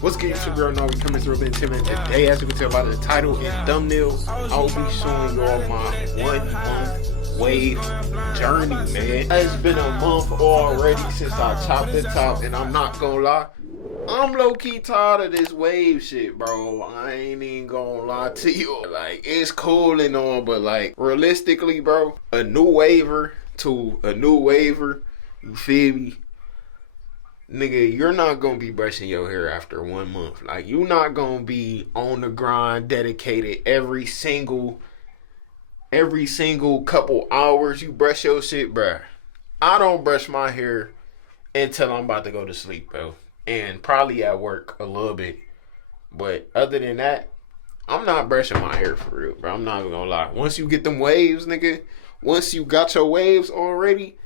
What's good, YouTube girl? Now we coming through in 10 minutes. Today, as you can tell by the title and thumbnail, I'll be showing y'all my 1 month wave journey, man. It's been a month already since I chopped the top, and I'm not gonna lie, I'm low-key tired of this wave shit, bro. I ain't even gonna lie to you. Like, it's cool and all, but like, realistically, bro, a new waiver to a new waiver, you feel me? Nigga, you're not gonna be brushing your hair after 1 month. Like, you're not gonna be on the grind, dedicated every single couple hours you brush your shit, bruh. I don't brush my hair until I'm about to go to sleep, bro. And probably at work a little bit. But other than that, I'm not brushing my hair for real, bro. I'm not even gonna lie. Once you get them waves, nigga, once you got your waves already,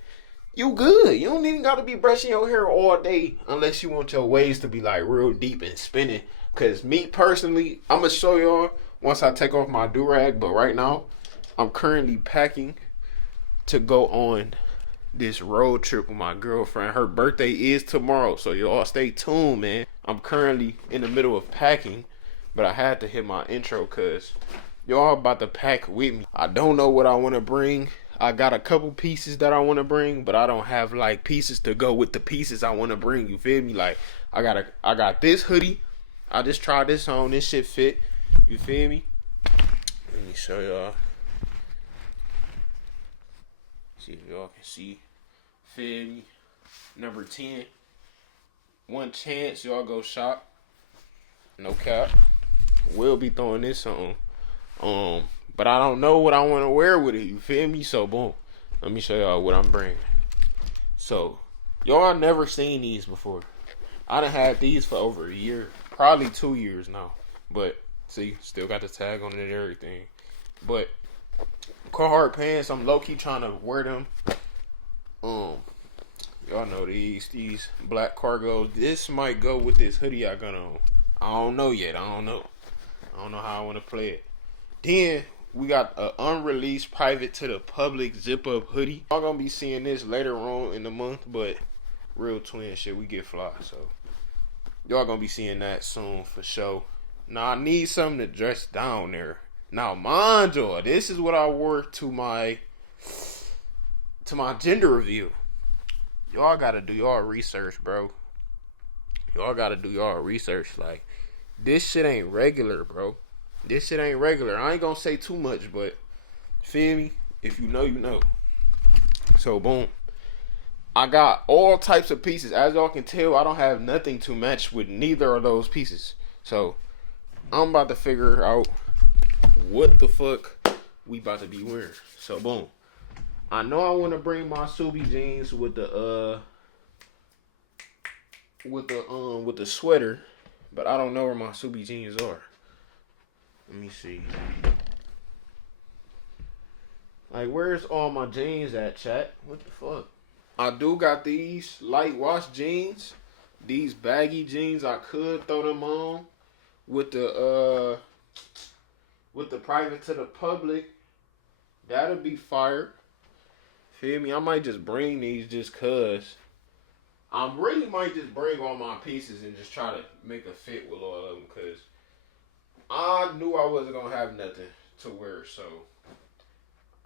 you good. You don't even gotta be brushing your hair all day unless you want your waves to be like real deep and spinning. Cause me personally, I'm gonna show y'all once I take off my do-rag. But right now, I'm currently packing to go on this road trip with my girlfriend. Her birthday is tomorrow, so y'all stay tuned, man. I'm currently in the middle of packing, but I had to hit my intro cause y'all about to pack with me. I don't know what I want to bring. I got a couple pieces that I want to bring, but I don't have like pieces to go with the pieces I want to bring. You feel me? Like, I got this hoodie. I just tried this on. This shit fit. You feel me? Let me show y'all. See if y'all can see. Feel me? Number 10. One chance y'all go shop. No cap. We'll be throwing this on. But I don't know what I want to wear with it. You feel me? So boom. Let me show y'all what I'm bringing. So y'all never seen these before. I done had these for over a year, probably 2 years now. But see, still got the tag on it and everything. But Carhartt pants, I'm low key trying to wear them. Y'all know these black cargos. This might go with this hoodie I got on. I don't know yet. I don't know how I want to play it. Then we got an unreleased private to the public zip up hoodie. Y'all gonna be seeing this later on in the month, but real twin shit, we get fly. So y'all gonna be seeing that soon for sure. Now I need something to dress down there. Now mind y'all, this is what I wore to my gender reveal. Y'all gotta do y'all research, bro. Y'all gotta do y'all research. Like, this shit ain't regular, bro. This shit ain't regular. I ain't gonna say too much, but feel me? If you know, you know. So boom. I got all types of pieces. As y'all can tell, I don't have nothing to match with neither of those pieces. So I'm about to figure out what the fuck we about to be wearing. So boom. I know I want to bring my Subi jeans with the sweater, but I don't know where my Subi jeans are. Let me see. Like, where's all my jeans at, chat? What the fuck? I do got these light wash jeans. These baggy jeans, I could throw them on with the private to the public. That'll be fire. Feel me? I might just bring these just cause. I really might just bring all my pieces and just try to make a fit with all of them, cause I knew I wasn't gonna have nothing to wear, so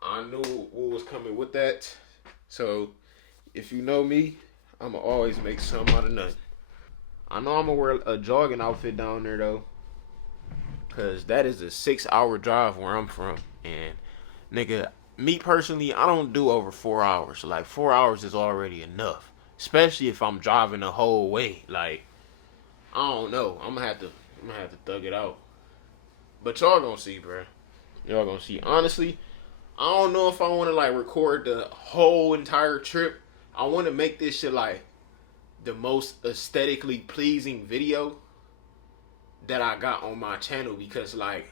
I knew what was coming with that. So if you know me, I'ma always make something out of nothing. I know I'm gonna wear a jogging outfit down there though, cause that is a 6-hour drive where I'm from, and nigga, me personally, I don't do over 4 hours. Like, 4 hours is already enough, especially if I'm driving the whole way. Like, I don't know. I'm gonna have to thug it out. But y'all gonna see, bro. Y'all gonna see. Honestly, I don't know if I want to like record the whole entire trip. I want to make this shit like the most aesthetically pleasing video that I got on my channel, because like,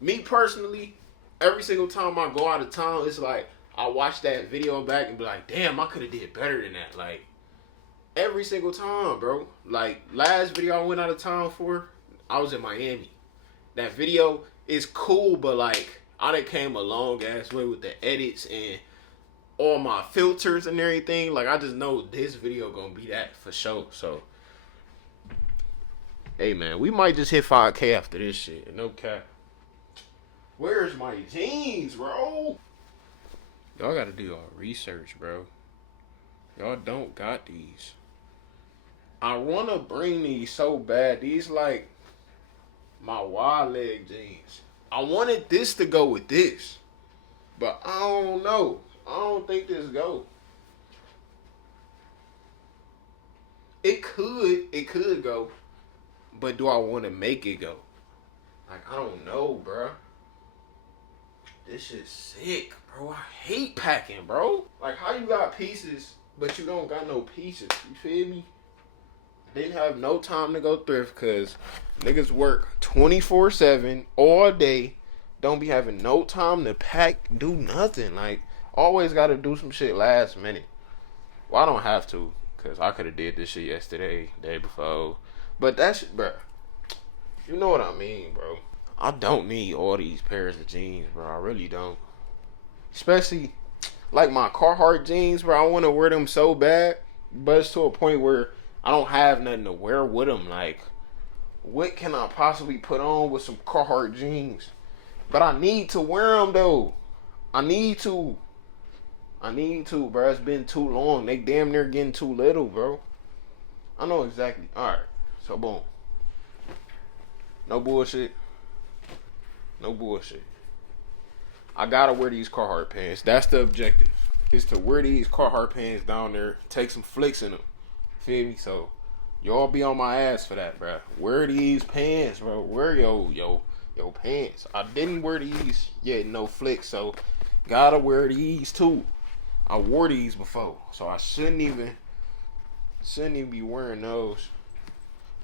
me personally, every single time I go out of town, it's like I watch that video back and be like, damn, I could have did better than that. Like, every single time, bro. Like, last video I went out of town for, I was in Miami. That video is cool, but like, I done came a long ass way with the edits and all my filters and everything. Like, I just know this video gonna be that for sure. So Hey man, we might just hit 5K after this shit. No cap. Where's my jeans, bro? Y'all gotta do y'all research, bro. Y'all don't got these. I wanna bring these so bad. These like my wide leg jeans. I wanted this to go with this. But I don't know. I don't think this go. It could go. But do I want to make it go? Like, I don't know, bro. This shit's sick, bro. I hate packing, bro. Like, how you got pieces, but you don't got no pieces? You feel me? Didn't have no time to go thrift because niggas work 24/7 all day. Don't be having no time to pack, do nothing. Like, always got to do some shit last minute. Well, I don't have to because I could have did this shit yesterday, day before. But that shit, bro. You know what I mean, bro. I don't need all these pairs of jeans, bro. I really don't. Especially, like my Carhartt jeans, bro. I want to wear them so bad. But it's to a point where I don't have nothing to wear with them. Like, what can I possibly put on with some Carhartt jeans? But I need to wear them, though. I need to, bro. It's been too long. They damn near getting too little, bro. I know exactly. Alright. So, boom. No bullshit. No bullshit. I gotta wear these Carhartt pants. That's the objective. Is to wear these Carhartt pants down there. Take some flicks in them. Feel me? So, y'all be on my ass for that, bro. Wear these pants, bro. Wear yo pants. I didn't wear these yet, no flicks. So, gotta wear these too. I wore these before. So, I shouldn't even be wearing those.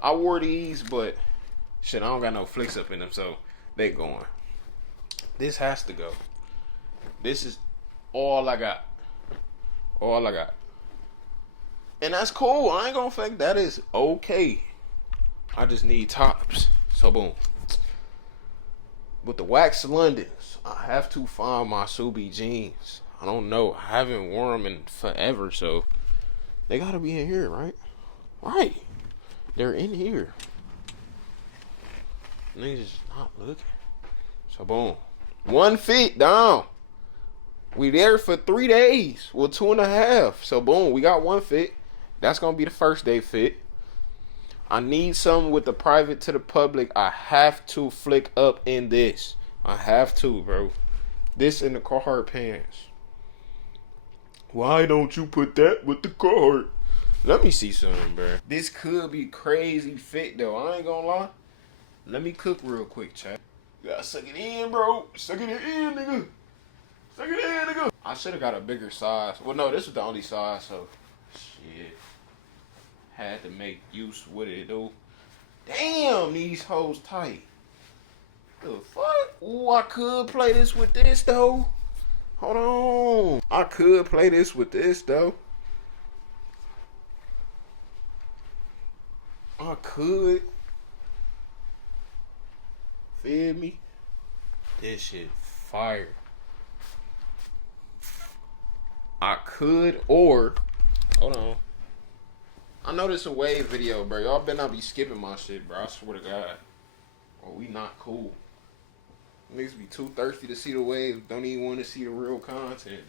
I wore these, but shit, I don't got no flicks up in them, so they going. This has to go. This is all I got. All I got. And that's cool. I ain't gonna fake that is okay. I just need tops. So boom. With the Wax Londons, I have to find my Subi jeans. I don't know. I haven't worn them in forever, so they gotta be in here, right? Right. They're in here. Niggas just not looking. So boom. 1 fit down. We there for 3 days. Well, 2.5. So boom, we got 1 fit. That's gonna be the first day fit. I need something with the private to the public. I have to flick up in this. I have to, bro. This in the Carhartt pants. Why don't you put that with the Carhartt? Let me see something, bro. This could be crazy fit, though. I ain't gonna lie. Let me cook real quick, chat. You gotta suck it in, bro. Suck it in, nigga. Suck it in, nigga. I should have got a bigger size. Well, no, this was the only size, so shit. Had to make use with it, though. Damn, these hoes tight. The fuck? Ooh, I could play this with this, though. Hold on. I could play this with this, though. I could. Feel me? This shit fire. I could, or hold on. I know this a wave video, bro. Y'all better not be skipping my shit, bro. I swear to God. Or we not cool. Niggas be too thirsty to see the waves. Don't even want to see the real content,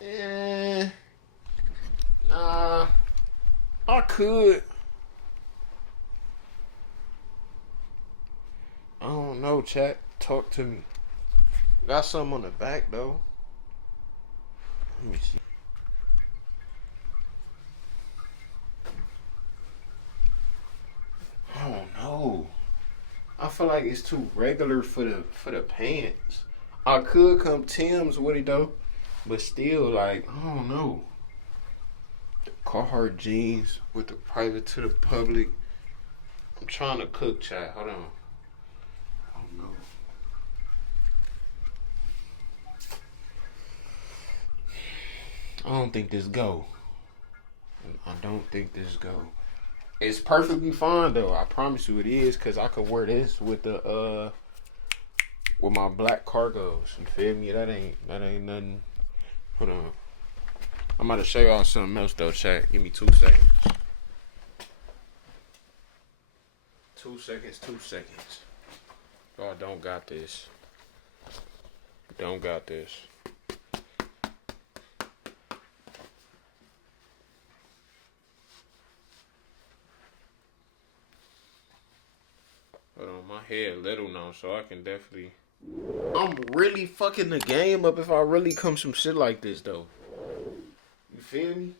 though. Nah. I could. I don't know, chat. Talk to me. Got something on the back, though. Let me see. I don't know. I feel like it's too regular for the pants. I could come Tim's with it though, but still, like, I don't know. The Carhartt jeans with the private to the public. I'm trying to cook, chat. Hold on. I don't know. I don't think this go. I don't think this go. It's perfectly fine though. I promise you it is, cause I could wear this with the with my black cargos. You feel me? That ain't nothing. Hold on. I'm about to show y'all something else though, chat. Give me 2 seconds. 2 seconds, 2 seconds. Oh, don't got this. Don't got this. Hold on, my head little now, so I can definitely... I'm really fucking the game up if I really come some shit like this, though. You feel me?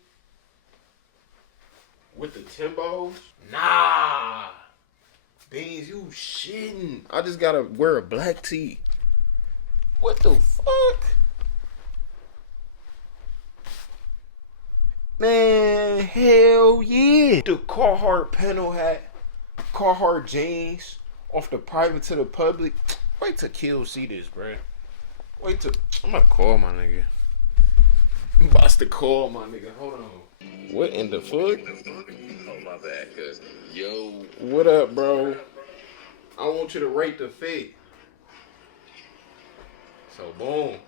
With the Timbos? Nah! Beans, you shitting. I just gotta wear a black tee. What the fuck? Man, hell yeah. The Carhartt panel hat, Carhartt jeans, off the private to the public. Wait till Kill see this, bruh. Wait till... I'm gonna call my nigga. I'm about to call my nigga. Hold on. What in the fuck? Oh, my bad, cuz. Yo. What up, bro? I want you to rate the fit. So, boom.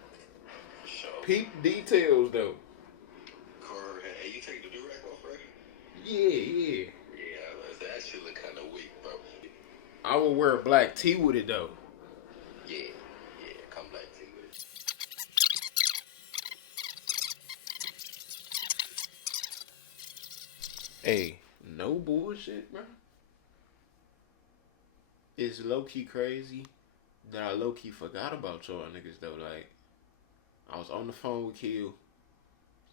Peep details, though. Hey, you take the do-rag off, right? Yeah. Yeah, that shit look kind of weak, bro. I would wear a black tee with it, though. Yeah, come black tee with it. Hey, no bullshit, bro. It's low-key crazy that I low-key forgot about y'all niggas, though. Like, I was on the phone with Kill,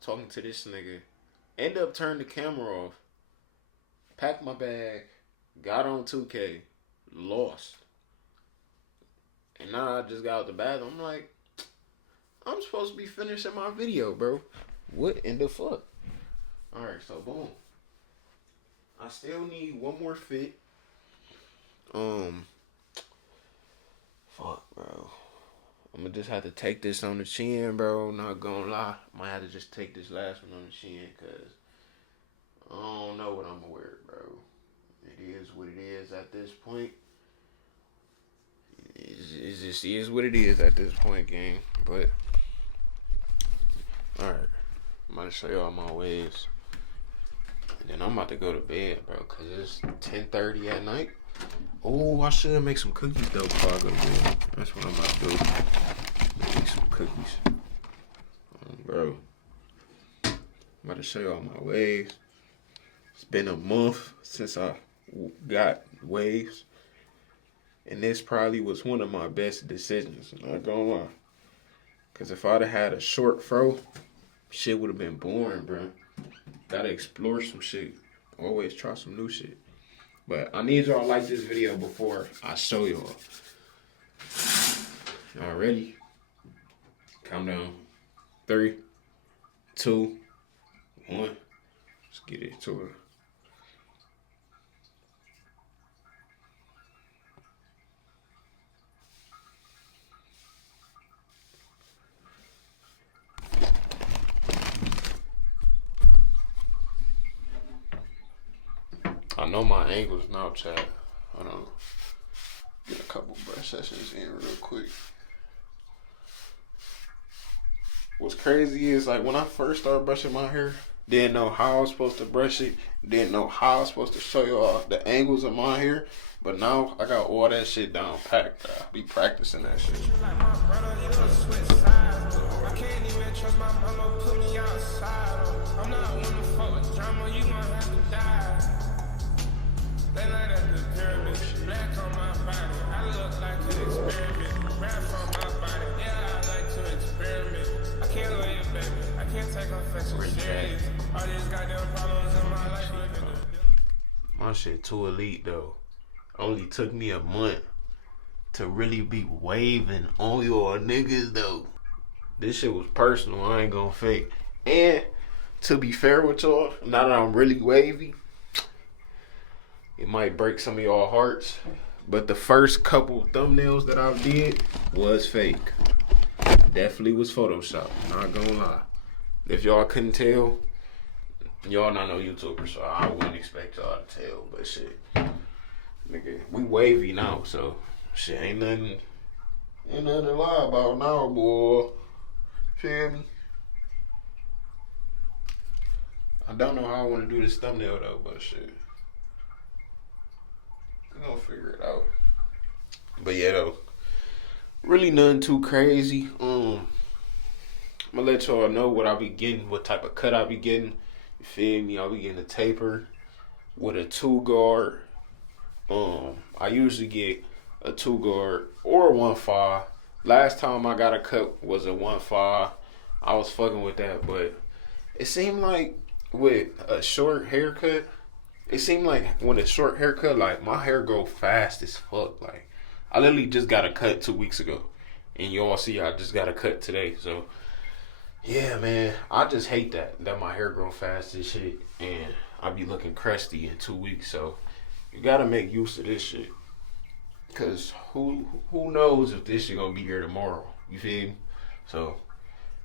talking to this nigga, end up turning the camera off, packed my bag, got on 2K, lost. And now I just got out the bathroom. I'm like, I'm supposed to be finishing my video, bro. What in the fuck? Alright, so boom. I still need one more fit. Fuck, bro. I'm gonna just have to take this on the chin, bro. Not gonna lie. Might have to just take this last one on the chin, cause I don't know what I'm gonna wear, bro. It is what it is at this point. It just is what it is at this point, gang. But, alright. I'm about to show y'all my waves. And then I'm about to go to bed, bro, cause it's 10:30 at night. Oh, I should make some cookies, though, before I go to bed. That's what I'm about to do. Make some cookies. Bro. I'm about to show y'all my waves. It's been a month since I got waves. And this probably was one of my best decisions. I'm not gonna lie. Because if I'd have had a short fro, shit would have been boring, bro. Gotta explore some shit. Always try some new shit. But I need y'all to like this video before I show y'all. Y'all ready? Count down. 3, 2, 1. Let's get into it. I know my angle's now, chat. Hold on. Get a couple brush sessions in real quick. What's crazy is, like, when I first started brushing my hair, didn't know how I was supposed to brush it, didn't know how I was supposed to show y'all the angles of my hair, but now I got all that shit down packed. I be practicing that shit. I can't even trust my mama, put me outside. I'm not one to fuck with drama, you gon' have to die. They light up the pyramid, black on my body. I look like an experiment. Rap from my body, yeah, I like to experiment. I can't love you, baby. I can't take affection serious. All these goddamn problems in my life. My shit too elite, though. Only took me a month to really be waving on your niggas, though. This shit was personal. I ain't gonna fake. And to be fair with y'all, now that I'm really wavy, it might break some of y'all hearts, but the first couple thumbnails that I did was fake. Definitely was Photoshop, not gonna lie. If y'all couldn't tell, y'all not no YouTuber, so I wouldn't expect y'all to tell, but shit. Nigga, we wavy now, so shit ain't nothing to lie about now, boy. Feel me? I don't know how I wanna do this thumbnail though, but shit. We gonna figure it out. But yeah, though, really nothing too crazy. I'm gonna let y'all know what I be getting, what type of cut I be getting. You feel me? I'll be getting a taper with a 2 guard. I usually get a 2 guard or a 1.5. Last time I got a cut was a 1.5. I was fucking with that, but it seemed like with a short haircut, it seemed like when a short haircut, like my hair grow fast as fuck. Like I literally just got a cut 2 weeks ago, and y'all see I just got a cut today. So yeah, man, I just hate that my hair grow fast and shit, and I be looking crusty in 2 weeks. So you gotta make use of this shit, cause who knows if this shit gonna be here tomorrow? You feel me? So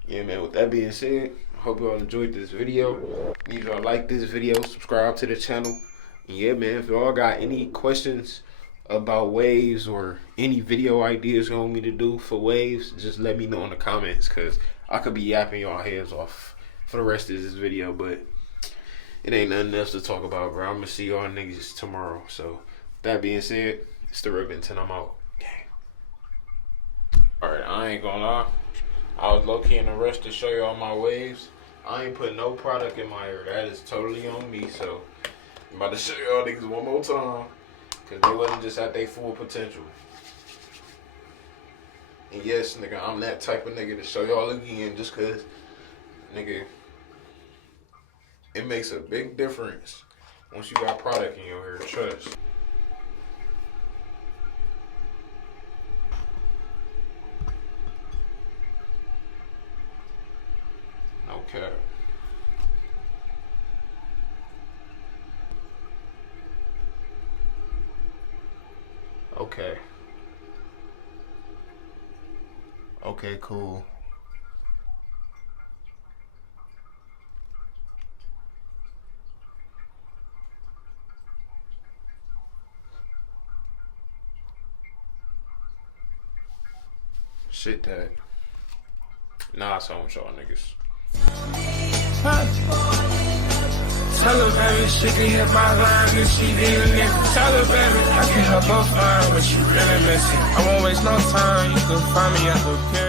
yeah, man. With that being said, I hope y'all enjoyed this video. Need y'all like this video, subscribe to the channel. And yeah, man. If y'all got any questions about waves or any video ideas you want me to do for waves, just let me know in the comments, cause I could be yapping y'all heads off for the rest of this video, but it ain't nothing else to talk about, bro. I'm gonna see y'all niggas tomorrow. So that being said, it's the Ribbington. I'm out. Alright, I ain't gonna lie. I was low-key in a rush to show y'all my waves. I ain't put no product in my hair. That is totally on me. So I'm about to show y'all niggas one more time, cause they wasn't just at their full potential. And yes, nigga, I'm that type of nigga to show y'all again, just cause, nigga, it makes a big difference once you got product in your hair. Trust. No cap. Okay. Okay, cool. Shit that. Nah, it's on with y'all niggas. Tell her, baby, she can hit my line if she need a nigga. Tell her, baby, I can help her find what she really missing. I won't waste no time, you can find me at the pier.